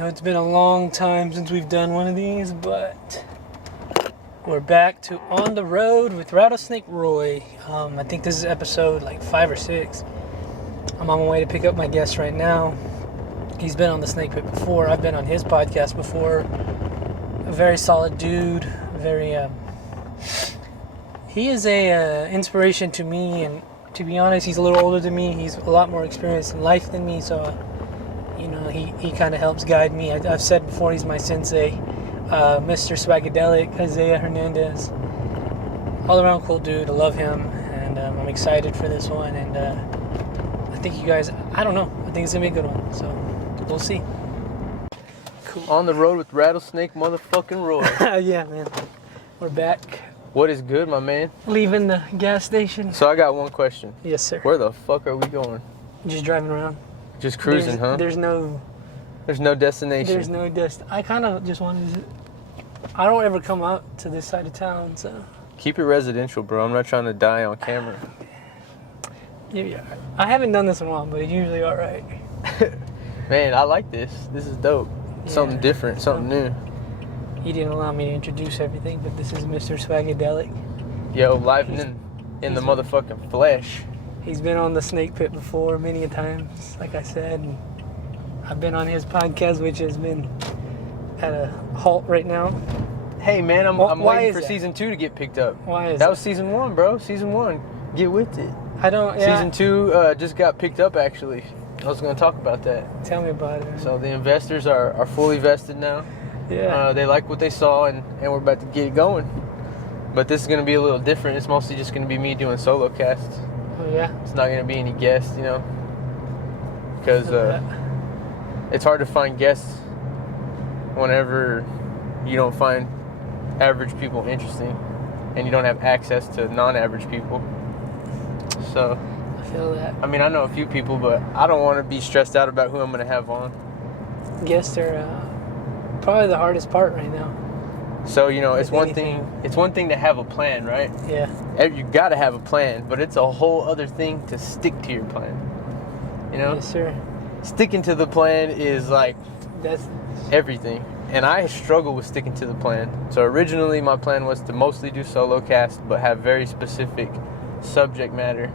know it's been a long time since we've done one of these, but we're back to On the Road with Rattlesnake Roy. I think this is episode like 5 or 6. I'm on my way to pick up my guest right now. He's been on the Snake Pit before. I've been on his podcast before. A very solid dude. He is a inspiration to me, and to be honest, he's a little older than me. He's a lot more experienced in life than me, so he kind of helps guide me. I've said before, he's my sensei. Mr. Swagadelic, Isaiah Hernandez. All around cool dude. I love him, and I'm excited for this one. And I think you guys, I don't know. I think it's gonna be a good one. So we'll see. Cool. On the road with Rattlesnake motherfucking Roy. Yeah, man. We're back. What is good, my man? Leaving the gas station. So I got one question. Yes, sir. Where the fuck are we going? Just driving around. Just cruising, huh? There's no destination. There's no I kind of just wanted to. I don't ever come out to this side of town, so. Keep it residential, bro. I'm not trying to die on camera. Yeah. I haven't done this in a while, but it's usually all right. Man, I like this. This is dope. Yeah. Something different, something new. He didn't allow me to introduce everything, but this is Mr. Swagadelic. Yo, live in the motherfucking flesh. He's been on the Snake Pit before many a times, like I said. And I've been on his podcast, which has been at a halt right now. Hey, man, I'm waiting for season 2 to get picked up. Why is that? Was season 1, bro. Season 1. Get with it. Yeah. Season 2 just got picked up, actually. I was going to talk about that. Tell me about it. So the investors are fully vested now. Yeah. They like what they saw, and we're about to get it going. But this is going to be a little different. It's mostly just going to be me doing solo casts. Oh, yeah? It's not going to be any guests, because it's hard to find guests whenever you don't find average people interesting and you don't have access to non-average people. So I feel that. I mean, I know a few people, but I don't want to be stressed out about who I'm going to have on. Guests are probably the hardest part right now. So, it's one thing to have a plan, right? Yeah. You got to have a plan, but it's a whole other thing to stick to your plan. Yes, sir. Sticking to the plan is like that's everything. And I struggle with sticking to the plan. So originally my plan was to mostly do solo cast, but have very specific subject matter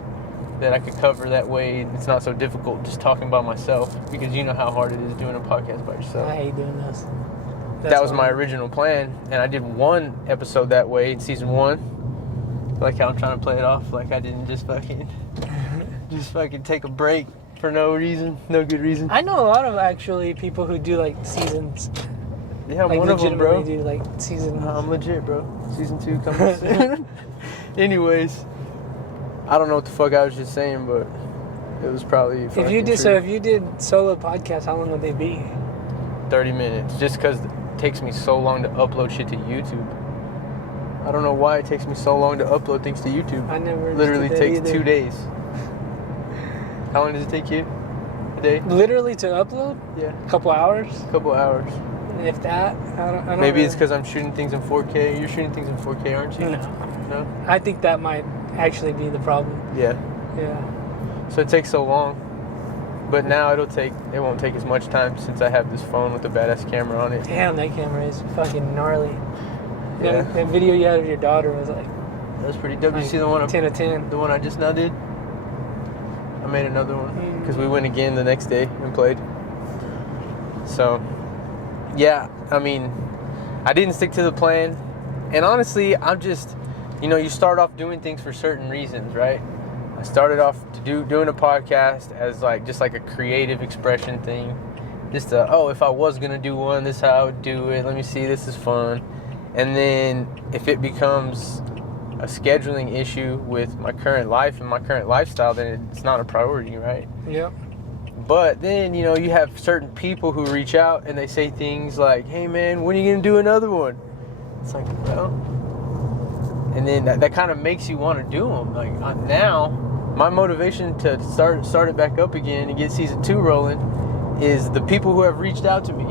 that I could cover. That way it's not so difficult just talking about myself, because you know how hard it is doing a podcast by yourself. I hate doing this. That was my original plan, and I did one episode that way in season 1. Like how I'm trying to play it off like I didn't just fucking take a break for no reason, no good reason. I know a lot of actually people who do like seasons. Yeah, like one of them, bro. Do like season. I'm legit, bro. Season 2 coming soon. Anyways, I don't know what the fuck I was just saying, but it was probably. If you did solo podcasts, how long would they be? 30 minutes, just because it takes me so long to upload shit to YouTube. I don't know why it takes me so long to upload things to YouTube. I never. Literally takes 2 days. How long does it take you? A day? Literally to upload? Yeah. A couple hours? Couple hours. If that, I don't Maybe know. It's because I'm shooting things in 4K. You're shooting things in 4K, aren't you? No. I think that might actually be the problem. Yeah. Yeah. So it takes so long. But now it won't take as much time since I have this phone with a badass camera on it. Damn, that camera is fucking gnarly. Yeah. That video you had of your daughter was like... That was pretty dope. Did you see the one? 10 of 10. The one I just now did? I made another one. Because we went again the next day and played. So, yeah, I mean, I didn't stick to the plan. And honestly, I'm just, you start off doing things for certain reasons, right? I started off doing a podcast as just like a creative expression thing. Just if I was going to do one, this is how I would do it. Let me see, this is fun. And then if it becomes a scheduling issue with my current life and my current lifestyle, then it's not a priority, right? Yep. But then, you have certain people who reach out and they say things like, hey man, when are you going to do another one? It's like, well, and then that kind of makes you want to do them. Like now, my motivation to start it back up again and get season 2 rolling is the people who have reached out to me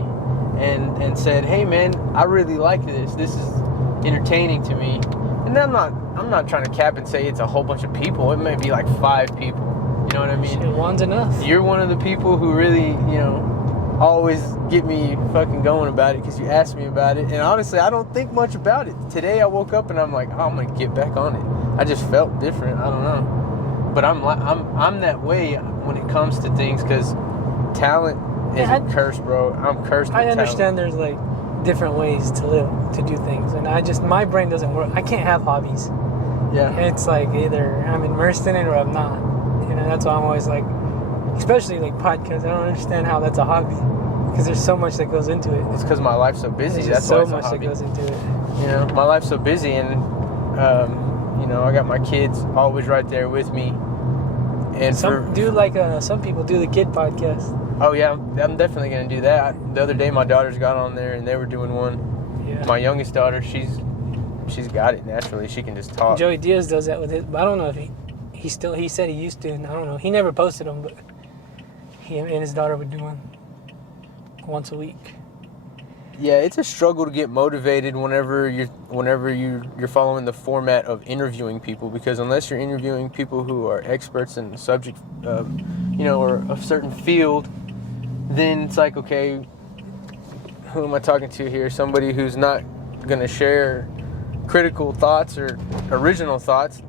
and said, hey man, I really like this. This is entertaining to me. And I'm not trying to cap and say it's a whole bunch of people. It may be like 5 people. You know what I mean? Shit, one's enough. You're one of the people who really, always get me fucking going about it because you asked me about it. And honestly, I don't think much about it. Today I woke up and I'm like, oh, I'm gonna get back on it. I just felt different. I don't know, but I'm that way when it comes to things because talent is a curse, bro. I'm cursed with I understand talent. there's like different ways to live, to do things, and my brain doesn't work. I can't have hobbies. Yeah. It's like either I'm immersed in it or I'm not. You know, that's why I'm always like, especially like podcasts. I don't understand how that's a hobby because there's so much that goes into it. It's because my life's so busy. There's That's so why it's a much that hobby. goes into it. You know, my life's so busy, and you know, I got my kids always right there with me. And some people do the kid podcast. Oh yeah, I'm definitely gonna do that. The other day, my daughters got on there and they were doing one. Yeah. My youngest daughter, she's got it naturally. She can just talk. Joey Diaz does that with his, but I don't know if he said he used to, and I don't know. He never posted them, but he and his daughter would do one once a week. Yeah, it's a struggle to get motivated whenever you're following the format of interviewing people, because unless you're interviewing people who are experts in the subject, you know, or a certain field, then it's like, okay, who am I talking to here? Somebody who's not gonna share critical thoughts or original thoughts.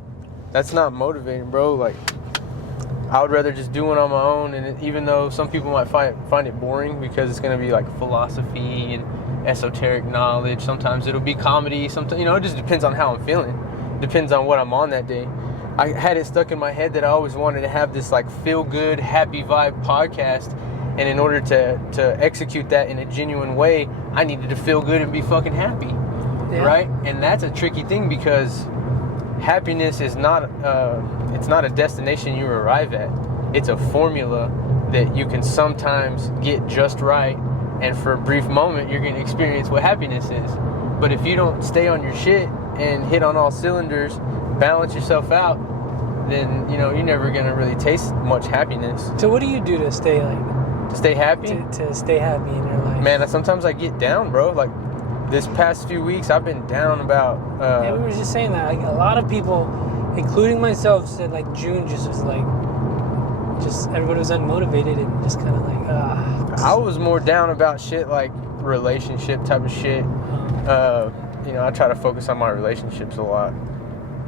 That's not motivating, bro. Like, I would rather just do it on my own, and even though some people might find it boring because it's gonna be like philosophy and esoteric knowledge, sometimes it'll be comedy, sometimes, you know, it just depends on how I'm feeling, depends on what I'm on that day. I had it stuck in my head that I always wanted to have this like feel good, happy vibe podcast, and in order to execute that in a genuine way, I needed to feel good and be fucking happy, right? And that's a tricky thing because happiness is not it's not a destination you arrive at. It's a formula that you can sometimes get just right, and for a brief moment you're going to experience what happiness is. But if you don't stay on your shit and hit on all cylinders, balance yourself out, then, you know, you're never going to really taste much happiness. So what do you do to stay happy? To stay happy in your life? Man, sometimes I get down, bro. Like, this past few weeks, I've been down about... yeah, we were just saying that. Like, a lot of people, including myself, said, like, June just was, like... Just everybody was unmotivated and just kind of, like, I was more down about shit like relationship type of shit. You know, I try to focus on my relationships a lot.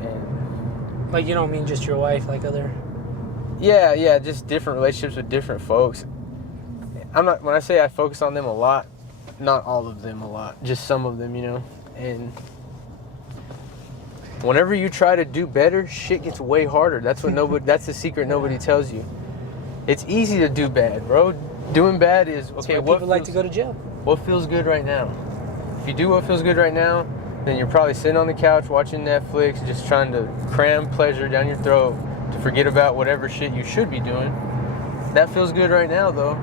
And like, you don't mean just your wife, like other... Yeah, just different relationships with different folks. When I say I focus on them a lot, not all of them a lot, just some of them, you know. And whenever you try to do better, shit gets way harder. That's the secret nobody tells you. It's easy to do bad, bro. Doing bad is okay. What people like to go to jail. What feels good right now? If you do what feels good right now, then you're probably sitting on the couch watching Netflix, just trying to cram pleasure down your throat to forget about whatever shit you should be doing. That feels good right now, though.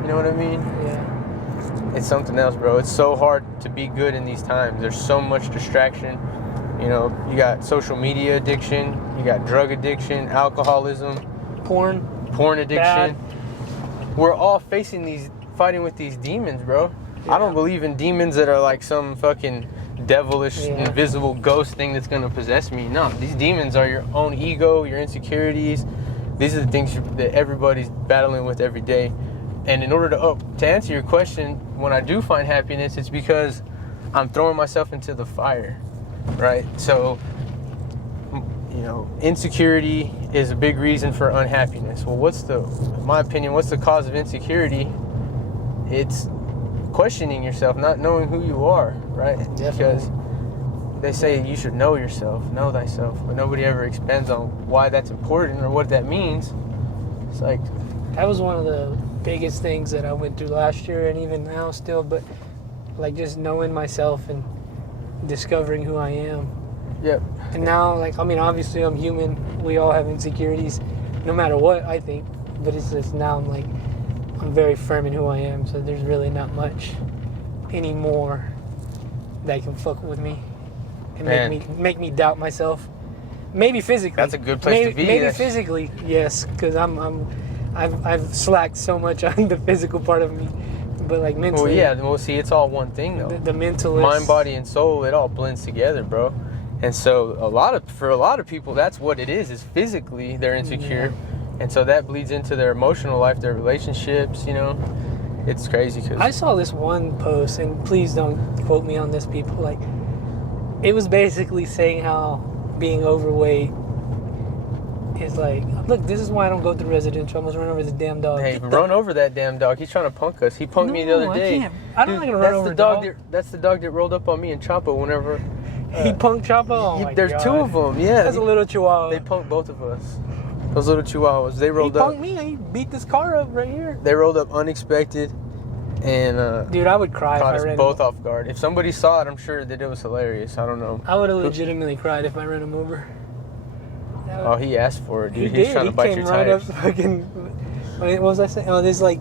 You know what I mean? Yeah. It's something else, bro. It's so hard to be good in these times. There's so much distraction. You know, you got social media addiction, you got drug addiction, alcoholism, porn addiction. Bad. We're all fighting with these demons, bro. Yeah. I don't believe in demons that are like some fucking devilish, invisible ghost thing that's gonna possess me. No, these demons are your own ego, your insecurities. These are the things that everybody's battling with every day. And in order to answer your question, when I do find happiness, it's because I'm throwing myself into the fire, right? So, you know, insecurity is a big reason for unhappiness. Well, in my opinion, what's the cause of insecurity? It's questioning yourself, not knowing who you are, right? Definitely. Because they say you should know yourself, know thyself, but nobody ever expands on why that's important or what that means. It's like... That was one of the biggest things that I went through last year and even now still, but like just knowing myself and discovering who I am. Yep. And now, like, I mean, obviously I'm human. We all have insecurities, no matter what, I think. But it's just now I'm very firm in who I am, so there's really not much anymore that can fuck with me and make me doubt myself. Maybe physically. That's a good place to be. Maybe physically, yes, because I've slacked so much on the physical part of me, but like mentally. Well, yeah. Well, see, it's all one thing though. The mental, mind, body, and soul. It all blends together, bro. And so for a lot of people, that's what it is physically they're insecure. Yeah. And so that bleeds into their emotional life, their relationships, you know. It's crazy because I saw this one post, and please don't quote me on this, people. Like, it was basically saying how being overweight is like, look, this is why I don't go through residential. I almost run over this damn dog. Hey, run over that damn dog. He's trying to punk us. He punked me the other day. I don't like to run over the dog. That's the dog that rolled up on me and Chapo whenever. He punked Chapo? Oh there's 2 of them, yeah. That's a little chihuahua. They punked both of us. Those little chihuahuas. They rolled up. He punked me. He beat this car up right here. They rolled up unexpected. And dude, I would cry if I ran both off guard. If somebody saw it, I'm sure that it was hilarious. I don't know. I would have legitimately cried if I ran him over. Oh, he asked for it, dude. He was trying to bite your tires. Up fucking, what was I saying? Oh, this like,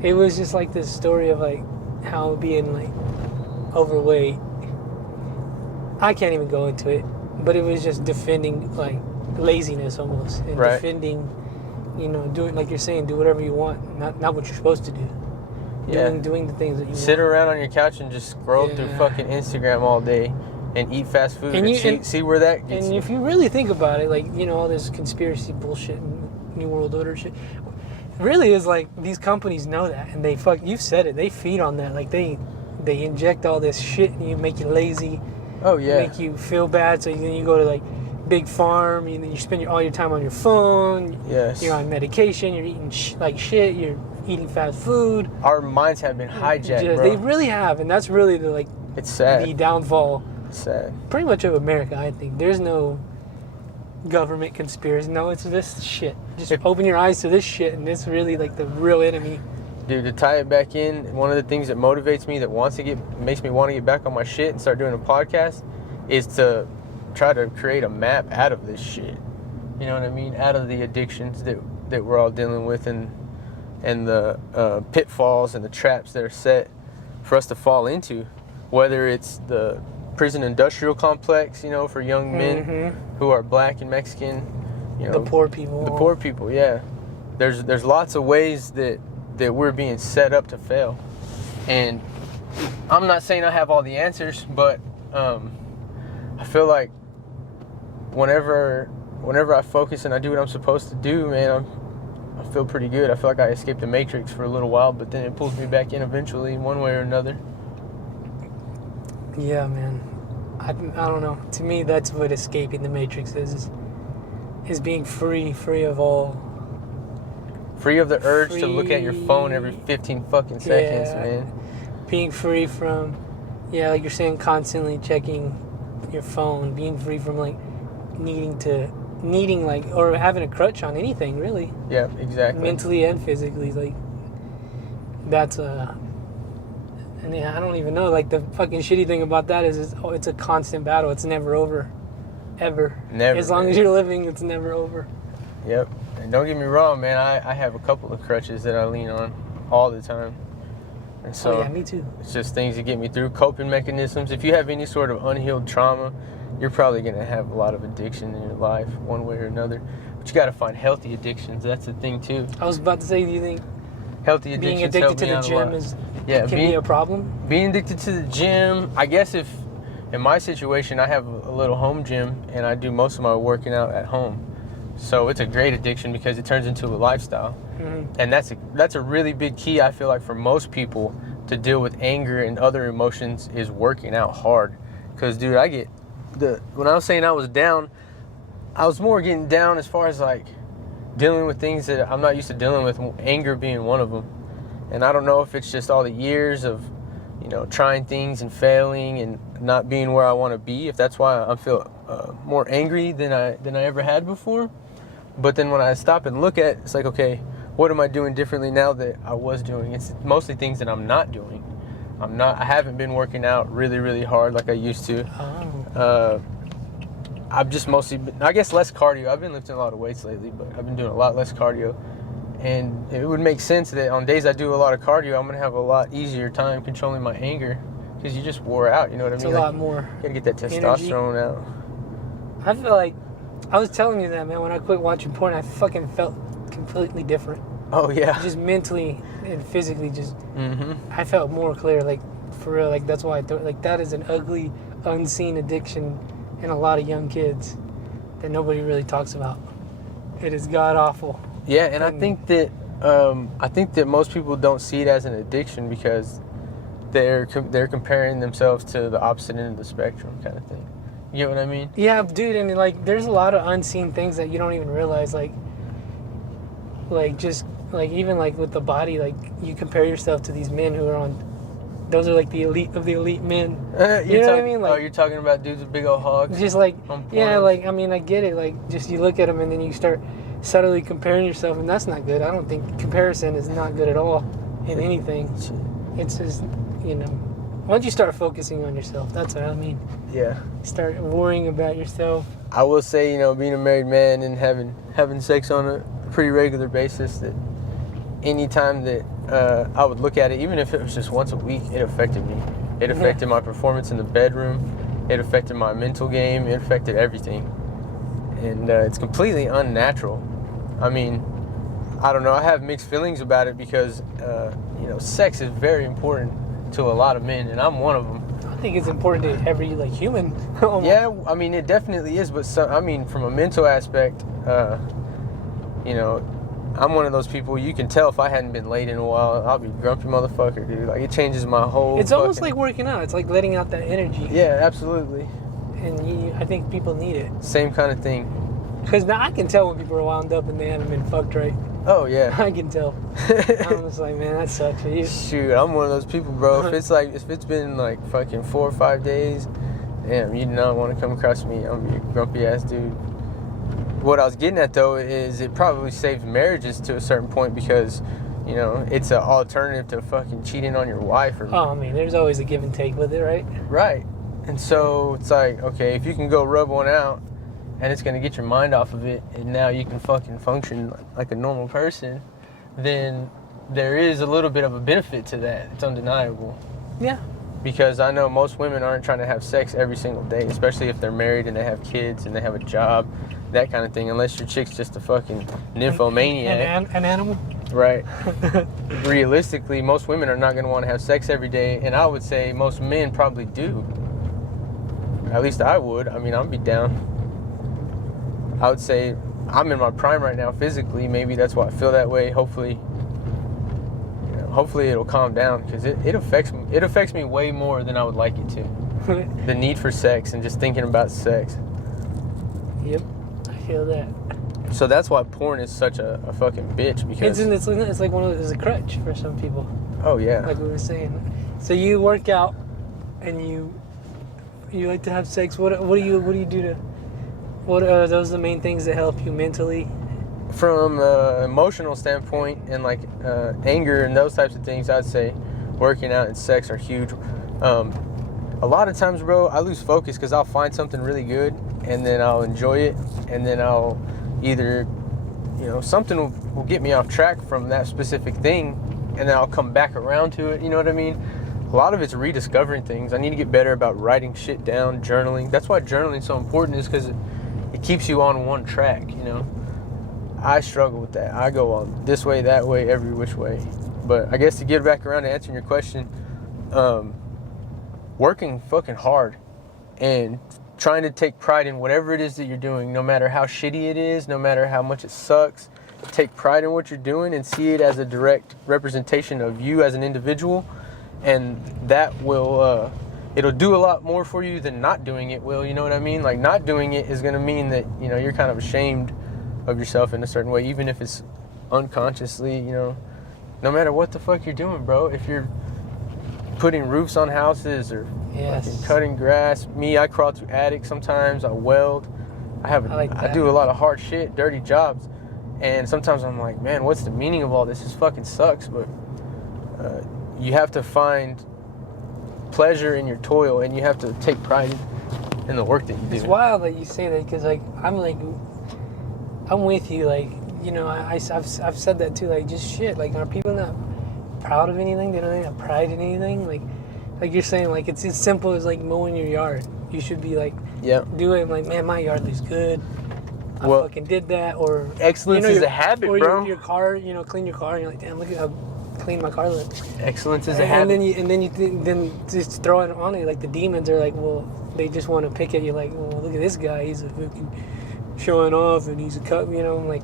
it was just like this story of like how being like overweight. I can't even go into it, but it was just defending like laziness almost, and defending, you know, doing like you're saying, do whatever you want, not what you're supposed to do. Yeah. Doing the things that you sit want. around on your couch and just scroll through fucking Instagram all day and eat fast food and see where that gets you. And if you really think about it, like, you know, all this conspiracy bullshit and New World Order shit, really is like these companies know that, and they you've said it, they feed on that. Like they inject all this shit and you make you lazy. Oh yeah. Make you feel bad, so then you go to like big farm, you spend all your time on your phone. Yes. You're on medication, you're eating like shit, you're eating fast food. Our minds have been hijacked, bro. They really have, and that's really the like. It's sad. The downfall. It's sad. Pretty much of America, I think. There's no government conspiracy. No, it's this shit. Just open your eyes to this shit, and it's really like the real enemy. Dude, to tie it back in, one of the things that motivates me, that makes me want to get back on my shit and start doing a podcast, is to try to create a map out of this shit. You know what I mean? Out of the addictions that we're all dealing with, and the pitfalls and the traps that are set for us to fall into, whether it's the prison industrial complex, you know, for young men who are black and Mexican, you know, the poor people, yeah. There's lots of ways that we're being set up to fail, and I'm not saying I have all the answers, but I feel like whenever I focus and I do what I'm supposed to do, man, I feel pretty good. I feel like I escaped the Matrix for a little while, but then it pulls me back in eventually, one way or another. Yeah, man. I don't know. To me, that's what escaping the Matrix is being free of all. Free of the urge to look at your phone every 15 fucking seconds, man. Being free from, like you're saying, constantly checking your phone. Being free from like needing like, or having a crutch on anything, really. Yeah, exactly. Mentally and physically, like that's and I don't even know. Like the fucking shitty thing about that is it's a constant battle. It's never over, ever. Never. As long as you're living, it's never over. Yep. And don't get me wrong, man. I have a couple of crutches that I lean on all the time. And so me too. It's just things that get me through, coping mechanisms. If you have any sort of unhealed trauma, you're probably going to have a lot of addiction in your life, one way or another. But you got to find healthy addictions. That's the thing too. I was about to say, do you think healthy addictions being addicted to the gym can be a problem? Being addicted to the gym, I guess if in my situation, I have a little home gym and I do most of my working out at home. So it's a great addiction because it turns into a lifestyle. Mm-hmm. And that's a really big key, I feel like, for most people to deal with anger and other emotions, is working out hard. Because, dude, when I was saying I was down, I was more getting down as far as like dealing with things that I'm not used to dealing with, anger being one of them. And I don't know if it's just all the years of, you know, trying things and failing and not being where I want to be, if that's why I feel more angry than I ever had before. But then when I stop and look at it, it's like, okay, what am I doing differently now that I was doing? It's mostly things that I'm not doing. I haven't been working out really, really hard like I used to. I've just mostly I guess less cardio. I've been lifting a lot of weights lately, but I've been doing a lot less cardio. And it would make sense that on days I do a lot of cardio, I'm going to have a lot easier time controlling my anger, because you just wore out, you know what I mean? It's a lot more. You got to get that testosterone out. I feel like, I was telling you that, man, when I quit watching porn, I fucking felt completely different. Oh, yeah. Just mentally and physically, just, I felt more clear, like, for real. Like, that's why that is an ugly, unseen addiction in a lot of young kids that nobody really talks about. It is god awful. Yeah, and I think that I think that most people don't see it as an addiction because they're comparing themselves to the opposite end of the spectrum kind of thing. You know what I mean? Yeah, dude, and like there's a lot of unseen things that you don't even realize, like just like even like with the body, like you compare yourself to these men who are on. Those are like the elite of the elite men. You know what I mean? Like, you're talking about dudes with big old hogs. Just like, yeah, like I mean, I get it. Like, just you look at them and then you start subtly comparing yourself, and that's not good. I don't think comparison is not good at all in anything. It's just, you know, once you start focusing on yourself, that's what I mean. Yeah. Start worrying about yourself. I will say, you know, being a married man and having sex on a pretty regular basis, that anytime that I would look at it, even if it was just once a week, it affected me. It affected my performance in the bedroom. It affected my mental game. It affected everything. And it's completely unnatural. I mean, I don't know. I have mixed feelings about it because, you know, sex is very important to a lot of men, and I'm one of them. I think it's important to every, like, human. Yeah, I mean, it definitely is, but I mean, from a mental aspect, you know, I'm one of those people, you can tell if I hadn't been laid in a while, I'll be grumpy motherfucker, dude. Like, it changes my whole It's almost like working out. It's like letting out that energy. Yeah, absolutely. And I think people need it. Same kind of thing. Because now I can tell when people are wound up and they haven't been fucked right. Oh, yeah. I can tell. I'm just like, man, that sucks for you. Shoot, I'm one of those people, bro. If it's been like fucking 4 or 5 days, damn, you do not want to come across me. I'm gonna be a grumpy ass dude. What I was getting at, though, is it probably saves marriages to a certain point because, you know, it's an alternative to fucking cheating on your wife. I mean, there's always a give and take with it, right? Right. And so it's like, okay, if you can go rub one out and it's going to get your mind off of it and now you can fucking function like a normal person, then there is a little bit of a benefit to that. It's undeniable. Yeah. Because I know most women aren't trying to have sex every single day, especially if they're married and they have kids and they have a job, that kind of thing, unless your chick's just a fucking nymphomaniac. An animal? Right. Realistically, most women are not going to want to have sex every day, and I would say most men probably do. At least I would. I mean, I'd be down. I would say I'm in my prime right now physically. Maybe that's why I feel that way. Hopefully it'll calm down because it affects me way more than I would like it to. The need for sex and just thinking about sex. Yep, I feel that. So that's why porn is such a fucking bitch because it's like it's a crutch for some people. Oh yeah. Like we were saying. So you work out and you like to have sex. What do you do to? What are those the main things that help you mentally? From an emotional standpoint and like anger and those types of things, I'd say working out and sex are huge. A lot of times, bro, I lose focus because I'll find something really good and then I'll enjoy it and then I'll either, you know, something will get me off track from that specific thing and then I'll come back around to it, you know what I mean? A lot of it's rediscovering things. I need to get better about writing shit down, journaling. That's why journaling is so important, is because it keeps you on one track, you know? I struggle with that. I go on this way, that way, every which way. But I guess to get back around to answering your question, working fucking hard and trying to take pride in whatever it is that you're doing, no matter how shitty it is, no matter how much it sucks, take pride in what you're doing and see it as a direct representation of you as an individual. And that will, it'll do a lot more for you than not doing it will, you know what I mean? Like, not doing it is going to mean that, you know, you're kind of ashamed of yourself in a certain way, even if it's unconsciously, you know, no matter what the fuck you're doing, bro. If you're putting roofs on houses or fucking cutting grass. Me, I crawl through attics sometimes. I weld. I do a lot of hard shit, dirty jobs. And sometimes I'm like, man, what's the meaning of all this? This fucking sucks. But you have to find pleasure in your toil, and you have to take pride in the work that you do. It's wild that you say that, because I'm with you. Like, you know, I've said that too. Like, just shit. Like, are people not proud of anything? They don't have pride in anything. Like you're saying, like, it's as simple as like mowing your yard. You should be like, do it. Like, man, my yard looks good. I fucking did that. Or excellence is a habit, or bro. Your car, you know, clean your car, and you're like, damn, look at how clean my car looks. Excellence is a habit. And then just throw it on it. Like, the demons are like, well, they just want to pick at you. Like, well, look at this guy. He's a fucking showing off, and he's a cut. You know, I'm like,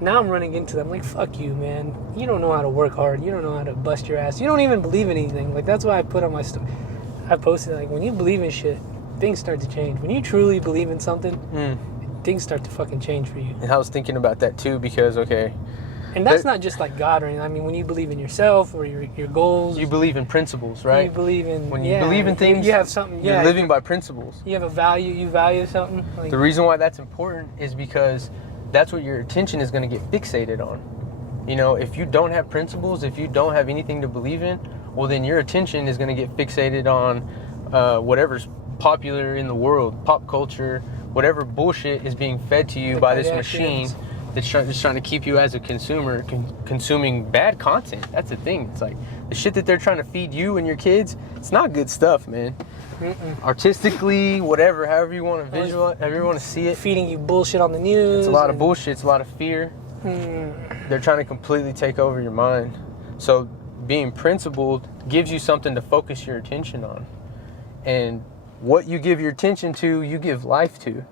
Now I'm running into them like, fuck you, man. You don't know how to work hard. You don't know how to bust your ass. You don't even believe in anything. Like, that's why I put on my I posted, like, when you believe in shit, things start to change. When you truly believe in something, things start to fucking change for you. And I was thinking about that too because, okay. And that's not just like God or anything. I mean, when you believe in yourself or your goals. You believe in principles, right? You believe in... When you believe in things, you have something... You're living by principles. You have a value. You value something. Like, the reason why that's important is because that's what your attention is going to get fixated on. You know, if you don't have principles, if you don't have anything to believe in, well, then your attention is going to get fixated on whatever's popular in the world, pop culture, whatever bullshit is being fed to you by this machine that's just trying to keep you as a consumer, consuming bad content. That's the thing. It's like the shit that they're trying to feed you and your kids, it's not good stuff, man. Artistically, whatever, however you want to visualize, however you want to see it. Feeding you bullshit on the news. It's a lot of bullshit. It's a lot of fear. They're trying to completely take over your mind. So being principled gives you something to focus your attention on. And what you give your attention to, you give life to.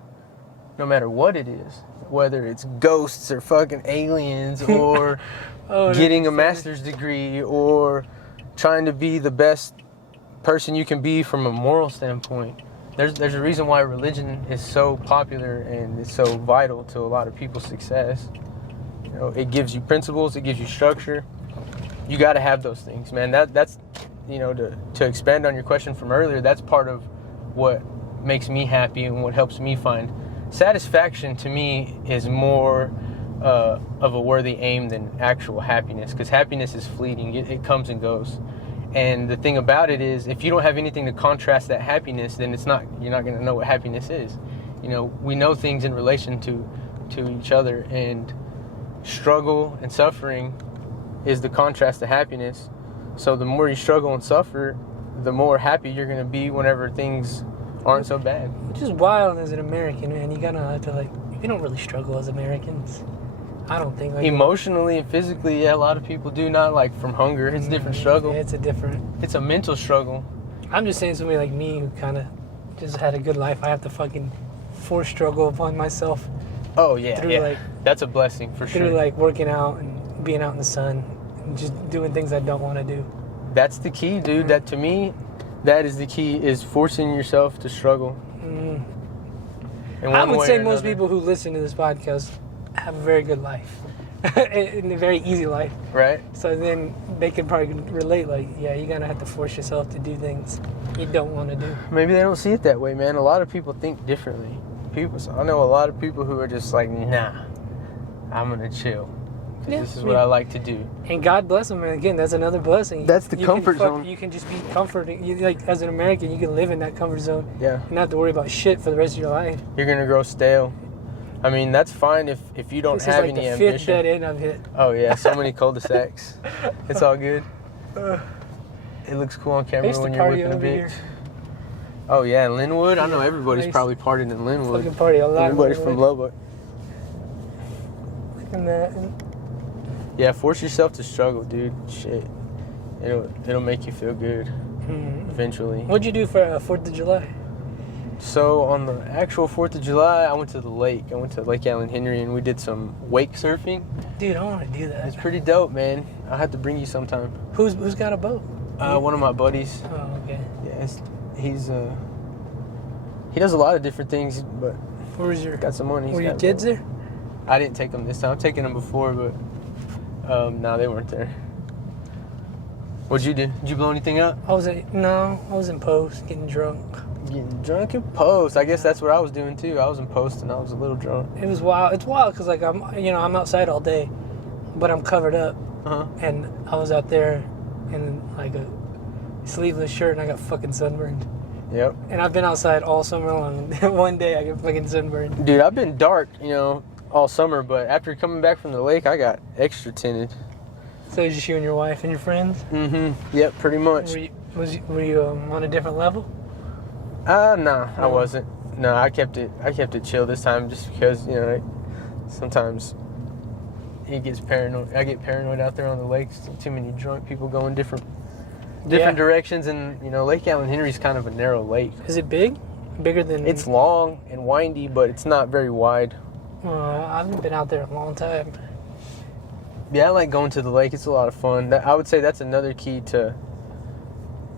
No matter what it is. Whether it's ghosts or fucking aliens or getting a master's degree or trying to be the best person you can be from a moral standpoint. There's a reason why religion is so popular and it's so vital to a lot of people's success. You know, it gives you principles, it gives you structure. You got to have those things, man. That's you know, to expand on your question from earlier, that's part of what makes me happy and what helps me find satisfaction. To me is more of a worthy aim than actual happiness, because happiness is fleeting. It comes and goes. And the thing about it is, if you don't have anything to contrast that happiness, then you're not going to know what happiness is. You know, we know things in relation to each other, and struggle and suffering is the contrast to happiness. So the more you struggle and suffer, the more happy you're going to be whenever things aren't so bad. Which is wild as an American, man. You gotta have to, like, we don't really struggle as Americans. I don't think. Like, emotionally and physically, yeah, a lot of people do, not like from hunger. It's a different struggle. It's a mental struggle. I'm just saying, somebody like me who kind of just had a good life, I have to fucking force struggle upon myself. Oh yeah, through, like, that's a blessing for sure. Through like working out and being out in the sun and just doing things I don't want to do. That's the key, dude. That, to me, that is the key, is forcing yourself to struggle. I would say most people who listen to this podcast have a very good life. And a very easy life. Right. So then they can probably relate, like, yeah, you're going to have to force yourself to do things you don't want to do. Maybe they don't see it that way, man. A lot of people think differently. I know a lot of people who are just like, nah, I'm going to chill. Yeah, this is what I like to do. And God bless them. And again, that's another blessing. That's the comfort zone. You can just be comforting. Like, as an American, you can live in that comfort zone. Yeah. And not have to worry about shit for the rest of your life. You're going to grow stale. I mean, that's fine if you don't have any ambition. This is like the 5th dead end I've hit. Oh, yeah. So many cul-de-sacs. It's all good. It looks cool on camera when you're whipping a bitch. Oh, yeah. In Linwood? I know everybody's probably partied in Linwood. Fucking party a lot. Everybody from Lubbock. Look at that. Yeah, force yourself to struggle, dude. Shit. It'll make you feel good eventually. What'd you do for 4th of July? So on the actual 4th of July, I went to the lake. I went to Lake Allen Henry, and we did some wake surfing. Dude, I want to do that. It's pretty dope, man. I'll have to bring you sometime. Who's got a boat? One of my buddies. Oh, okay. Yeah, he does a lot of different things, but got some money. Were your kids there? I didn't take them this time. I've taken them before, but no, they weren't there. What'd you do? Did you blow anything up? I was in post, getting drunk. Getting drunk in post. I guess that's what I was doing too. I was in post and I was a little drunk. It was wild. It's wild because, like, I'm outside all day, but I'm covered up. And I was out there in like a sleeveless shirt and I got fucking sunburned. Yep. And I've been outside all summer long. One day I got fucking sunburned. Dude, I've been dark, all summer, but after coming back from the lake, I got extra tinted. So it's just you and your wife and your friends? Yep, pretty much. Were you on a different level? Nah, I wasn't. No, I kept it chill this time, just because, sometimes it gets paranoid. I get paranoid out there on the lakes. Too many drunk people going different directions, and Lake Allen Henry's kind of a narrow lake. Is it big? Bigger than? It's long and windy, but it's not very wide. I haven't been out there in a long time. Yeah, I like going to the lake. It's a lot of fun. I would say that's another key to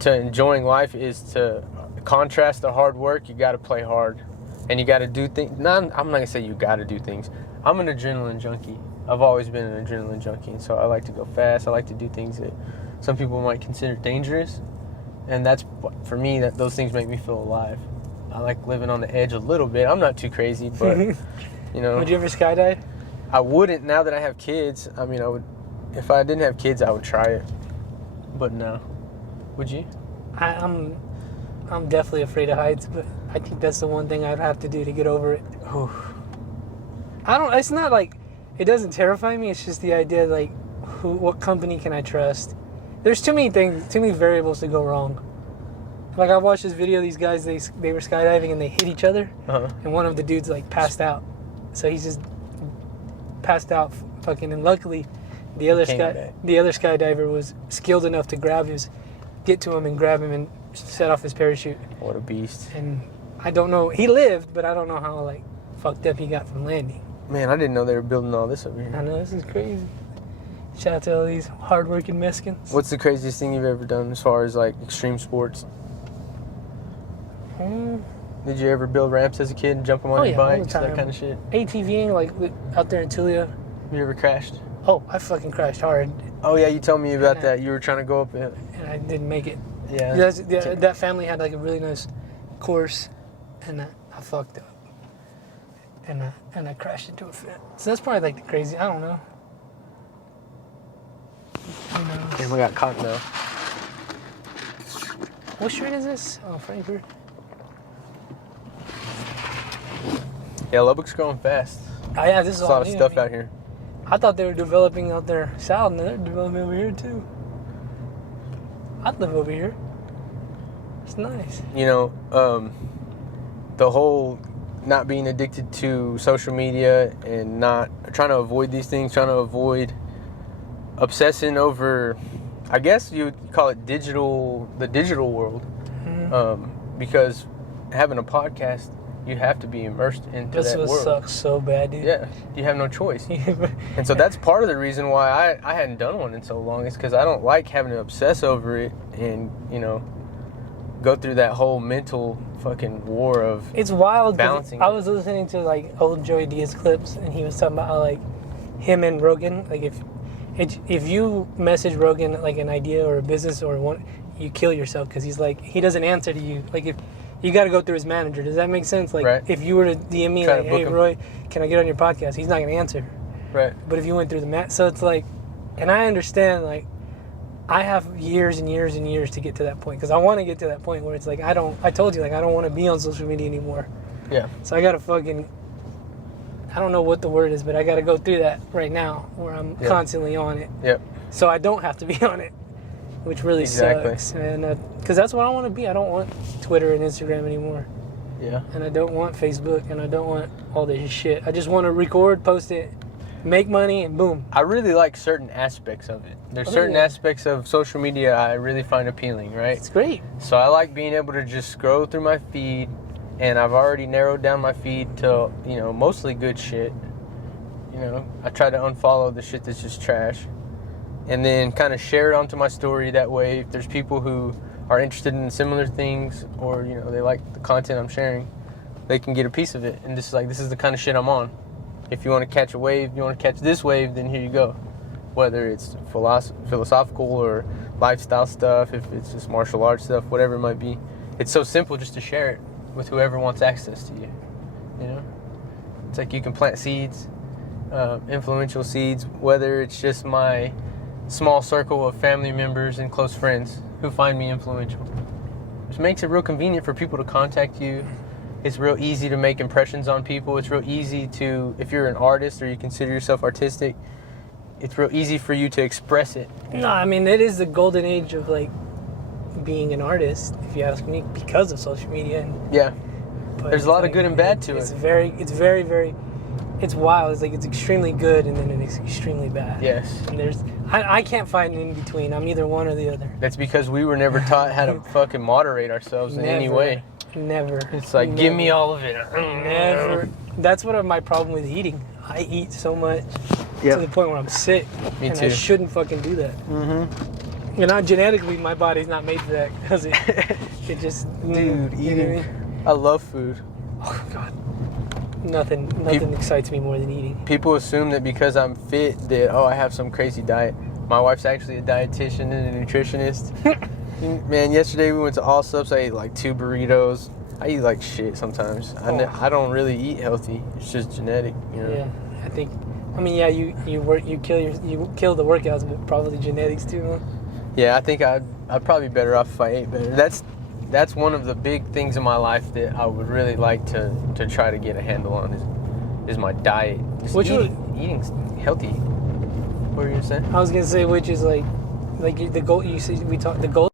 enjoying life is to contrast the hard work. You got to play hard, and you got to do things. I'm not gonna say you got to do things. I'm an adrenaline junkie. I've always been an adrenaline junkie, and so I like to go fast. I like to do things that some people might consider dangerous, and that's for me. That those things make me feel alive. I like living on the edge a little bit. I'm not too crazy, but you know. Would you ever skydive? I wouldn't now that I have kids. I mean, I would. If I didn't have kids, I would try it. But no. Would you? I'm definitely afraid of heights, but I think that's the one thing I'd have to do to get over it. It's not like, it doesn't terrify me. It's just the idea, like, what company can I trust? There's too many variables to go wrong. Like, I watched this video, these guys, they were skydiving and they hit each other. And one of the dudes, like, passed out. So he's just passed out fucking, and luckily the other skydiver was skilled enough to get to him and grab him and set off his parachute. What a beast. And I don't know, he lived, but I don't know how, like, fucked up he got from landing. Man, I didn't know they were building all this over here. I know, this is crazy. Shout out to all these hardworking Mexicans. What's the craziest thing you've ever done as far as, like, extreme sports? Did you ever build ramps as a kid and jump them on your bikes, that kind of shit? ATVing, like, out there in Tulia. You ever crashed? Oh, I fucking crashed hard. Oh, yeah, you told me about that. You were trying to go up it. And I didn't make it. Yeah. That family had, like, a really nice course, and I fucked up. And I crashed into a fence. So that's probably, like, the crazy, I don't know. Damn, I got caught now. What street is this? Oh, Frankfurt. Yeah, Lubbock's growing fast. Oh, yeah, this is There's a lot of stuff out here. I thought they were developing out there south, and they're developing over here, too. I'd live over here. It's nice. You know, the whole not being addicted to social media and not trying to avoid these things, trying to avoid obsessing over, I guess you would call it the digital world. Because having a podcast, you have to be immersed into that world. This sucks so bad, dude. Yeah, you have no choice. And so that's part of the reason why I hadn't done one in so long, is because I don't like having to obsess over it and, you know, go through that whole mental fucking war of it's wild. Balancing. I was listening to, like, old Joey Diaz clips, and he was talking about how, like, him and Rogan, like, if you message Rogan, like, an idea or a business or one, you kill yourself, because he's like, he doesn't answer to you. Like, if you got to go through his manager. Does that make sense? Like, right. If you were to DM me, like, hey, Roy, can I get on your podcast? He's not going to answer. Right. But if you went through so it's like, and I understand, like, I have years and years and years to get to that point, because I want to get to that point where it's like, I told you, like, I don't want to be on social media anymore. Yeah. So I got to I don't know what the word is, but I got to go through that right now where I'm constantly on it. Yep. So I don't have to be on it, which really sucks. And because that's what I want to be. I don't want Twitter and Instagram anymore. Yeah. And I don't want Facebook, and I don't want all this shit. I just want to record, post it, make money, and boom. I really like certain aspects of it. There's certain aspects of social media I really find appealing, right? It's great. So I like being able to just scroll through my feed, and I've already narrowed down my feed to, you know, mostly good shit. You know, I try to unfollow the shit that's just trash, and then kind of share it onto my story. That way, if there's people who are interested in similar things, or, you know, they like the content I'm sharing, they can get a piece of it. And just like, this is the kind of shit I'm on. If you want to catch a wave, you want to catch this wave, then here you go. Whether it's philosophical or lifestyle stuff, if it's just martial arts stuff, whatever it might be. It's so simple just to share it with whoever wants access to you. You know? It's like you can plant seeds, influential seeds, whether it's just my small circle of family members and close friends who find me influential. Which makes it real convenient for people to contact you. It's real easy to make impressions on people. It's real easy to, if you're an artist or you consider yourself artistic, it's real easy for you to express it. No, I mean, it is the golden age of, like, being an artist, if you ask me, because of social media. And, yeah. There's a lot of good and bad to it. It's very, it's wild. It's like, it's extremely good, and then it's extremely bad. Yes. And I can't find an in between. I'm either one or the other. That's because we were never taught how to fucking moderate ourselves in any way. Never. It's like, give me all of it. Never. That's what my problem with eating. I eat so much, Yep. to the point where I'm sick. Me and too. I shouldn't fucking do that. Mm-hmm. And not genetically, my body's not made for that because it just Dude, you know what I eating. mean? I love food. Oh God, nothing excites me more than eating. People assume that because I'm fit that I have some crazy diet. My wife's actually a dietitian and a nutritionist. Man, yesterday we went to All Subs. I ate like 2 burritos. I eat like shit sometimes. I don't really eat healthy. It's just genetic, you know. Yeah, I think. I mean, yeah, you kill the workouts, but probably genetics too, huh? Yeah, I think I'd probably be better off if I ate better. That's one of the big things in my life that I would really like to try to get a handle on is my diet. Just eating healthy. What were you gonna say? I was gonna say, which is like the goal. You see, the goal